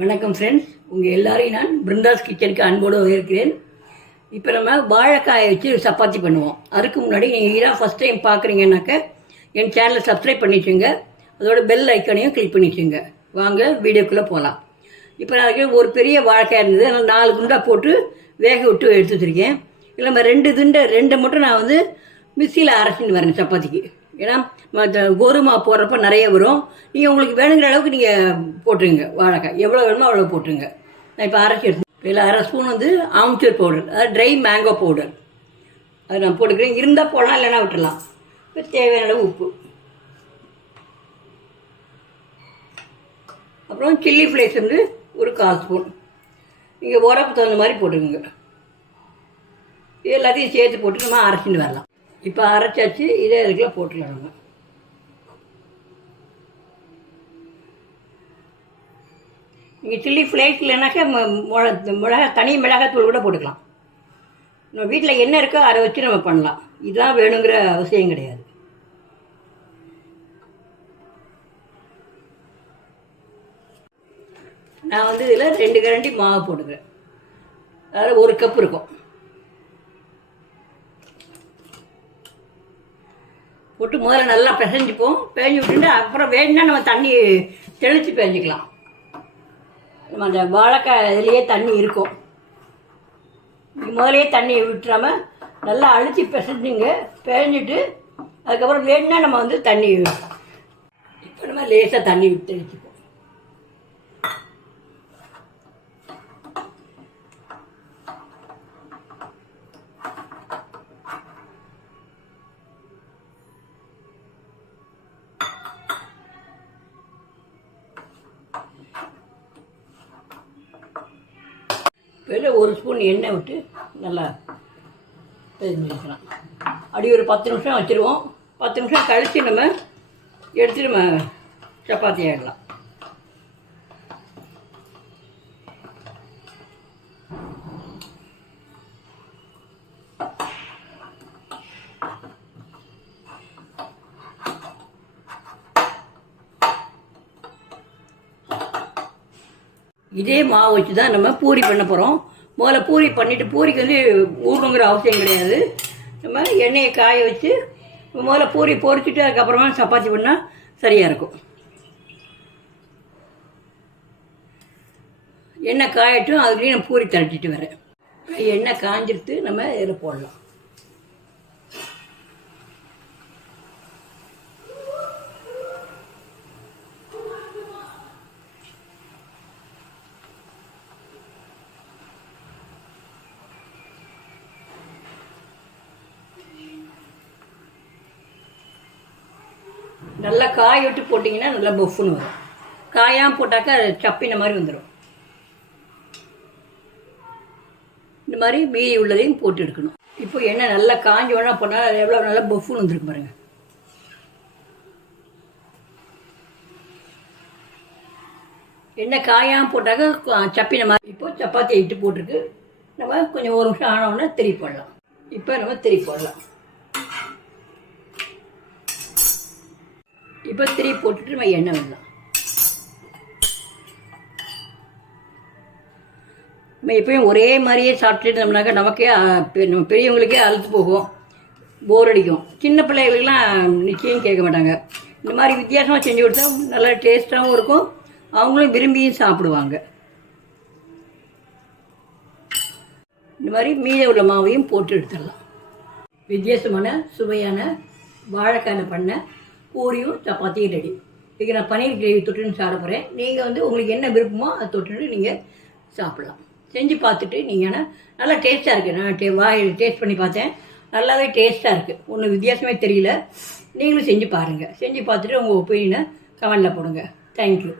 வணக்கம் ஃப்ரெண்ட்ஸ், உங்கள் எல்லாரையும் நான் பிருந்தாஸ் கிச்சனுக்கு அன்போடு இருக்கிறேன். இப்போ நம்ம வாழைக்காயை வச்சு சப்பாத்தி பண்ணுவோம். அதுக்கு முன்னாடி நீங்கள் இதான் ஃபஸ்ட் டைம் பார்க்குறீங்கன்னாக்க என் சேனலை சப்ஸ்கிரைப் பண்ணிச்சுங்க, அதோட பெல் ஐக்கனையும் கிளிக் பண்ணிச்சுங்க. வாங்க வீடியோக்குள்ளே போகலாம். இப்போ நான் ஒரு பெரிய வாழைக்காய் இருந்தது, அதனால் 4 துண்டாக போட்டு வேக விட்டு எடுத்து வச்சுருக்கேன். இல்லை நம்ம 2 2 மட்டும் நான் மிக்சியில் அரைச்சிட்டு வரேன் சப்பாத்திக்கு. ஏன்னா கோதுமை போடுறப்ப நிறைய வரும். நீங்கள் உங்களுக்கு வேணுங்கிற அளவுக்கு நீங்கள் போட்டுருங்க. வாழைக்காய் எவ்வளோ வேணுமோ அவ்வளோ போட்டுருங்க. நான் இப்போ அரைச்சி எடுத்து இதில் 1/2 ஸ்பூன் ஆம்ச்சூர் பவுடர், அதாவது ட்ரை மேங்கோ பவுடர், அது நான் போட்டுக்கிறேன். இருந்தால் போடலாம், இல்லைன்னா விட்டுடலாம். இப்போ தேவையான அளவு உப்பு, அப்புறம் சில்லி ஃப்ளேக்ஸ் ஒரு 1/4 ஸ்பூன். நீங்கள் உரப்பு தகுந்த மாதிரி போட்டுக்கோங்க. இது எல்லாத்தையும் சேர்த்து போட்டு நம்ம அரைச்சிட்டு வரலாம். இப்போ அரைச்சாச்சு, இதே இதுக்குள்ள போட்டுக்கலாம். நம்ம நீங்கள் சில்லி ஃப்ளேக்ஸ் இல்லைனாக்கா தனி மிளகாத்தூள் கூட போட்டுக்கலாம். நம்ம வீட்டில் என்ன இருக்கோ அதை வச்சு நம்ம பண்ணலாம். இதுதான் வேணுங்கிற அவசியம் கிடையாது. நான் இதில் 2 கரண்டி மாவு போட்டுக்கிறேன். அதாவது 1 கப் இருக்கும். போட்டு முதல்ல நல்லா பிசைஞ்சிப்போம். பிசைஞ்சு விட்டுட்டு அப்புறம் வேணும்னா நம்ம தண்ணி தெளித்து பிசைஞ்சிக்கலாம். நம்ம அந்த வாழைக்காய் இதுலேயே தண்ணி இருக்கும். முதலே தண்ணி விட்டுறாமல் நல்லா அழுத்தி பிசைஞ்சிங்க. பிசைஞ்சிட்டு அதுக்கப்புறம் வேணும்னா நம்ம தண்ணி இப்போ நம்ம லேசாக தண்ணி விட்டு தெளிச்சுப்போம். இதில் 1 ஸ்பூன் எண்ணெய் விட்டு நல்லா பிசைஞ்சு வைக்கலாம். அப்படி ஒரு 10 நிமிஷம் வச்சுருவோம். 10 நிமிஷம் கழித்து நம்ம எடுத்து நம்ம சப்பாத்தி ஆகிடலாம். இதே மாவு வச்சு தான் நம்ம பூரி பண்ண போகிறோம். முதல்ல பூரி பண்ணிவிட்டு, பூரிக்கு ஊறணுங்கிற அவசியம் கிடையாது. நம்ம எண்ணெயை காய வச்சு முதல்ல பூரி பொரிச்சிட்டு அதுக்கப்புறமா சப்பாத்தி பண்ணால் சரியாக இருக்கும். எண்ணெய் காயட்டும், அதுலேயும் நம்ம பூரி தரட்டிட்டு வரேன். எண்ணெய் காஞ்சிடுத்து, நம்ம இதில் போடலாம். நல்லா காய விட்டு போட்டிங்கன்னா நல்லா பஃப்னு வரும். காயாமல் போட்டாக்கா சப்பின மாதிரி வந்துடும். இந்த மாதிரி மீதி உள்ளதையும் போட்டு எடுக்கணும். இப்போ எண்ணெய் நல்லா காஞ்சி வேணா போனால் எவ்வளோ நல்லா பஃப்னு வந்துருக்கு பாருங்கள். எண்ணெய் காயாமல் போட்டாக்கா சப்பின மாதிரி. இப்போ சப்பாத்தி இட்டு போட்டிருக்கு. நம்ம கொஞ்சம் 1 நிமிஷம் ஆனோன்னா திருப்பி போடலாம். இப்போ நம்ம திருப்பி போடலாம். இப்போ திருப்பி போட்டுட்டு நம்ம எண்ணெய் விடலாம். நம்ம எப்பயும் ஒரே மாதிரியே சாப்பிட்டுட்டு இருந்தோம்னாக்கா நமக்கே நம்ம பெரியவங்களுக்கே அழுத்து போகும், போர் அடிக்கும். சின்ன பிள்ளைகளுக்கெல்லாம் நிச்சயம் கேட்க மாட்டாங்க. இந்த மாதிரி வித்தியாசமாக செஞ்சு கொடுத்தா நல்லா டேஸ்ட்டாகவும் இருக்கும், அவங்களும் விரும்பியும் சாப்பிடுவாங்க. இந்த மாதிரி மீத உள்ள மாவையும் போட்டு எடுத்துடலாம். வித்தியாசமான சுவையான வாழைக்காயில் பண்ண பூரியும் சப்பாத்தியும் ரெடி. இதுக்கு நான் பன்னீர் கிரேவி தொட்டுன்னு சாப்பிட போகிறேன். நீங்கள் உங்களுக்கு என்ன விருப்பமோ அதை தொட்டுட்டு நீங்கள் சாப்பிட்லாம். செஞ்சு பார்த்துட்டு நீங்கள் நல்லா டேஸ்ட்டாக இருக்குது. நான் டேஸ்ட் பண்ணி பார்த்தேன், நல்லாவே டேஸ்ட்டாக இருக்குது. ஒன்றும் வித்தியாசமே தெரியல. நீங்களும் செஞ்சு பாருங்கள். செஞ்சு பார்த்துட்டு உங்கள் ஒப்பீனியனை கமெண்டில் போடுங்க. தேங்க்யூ.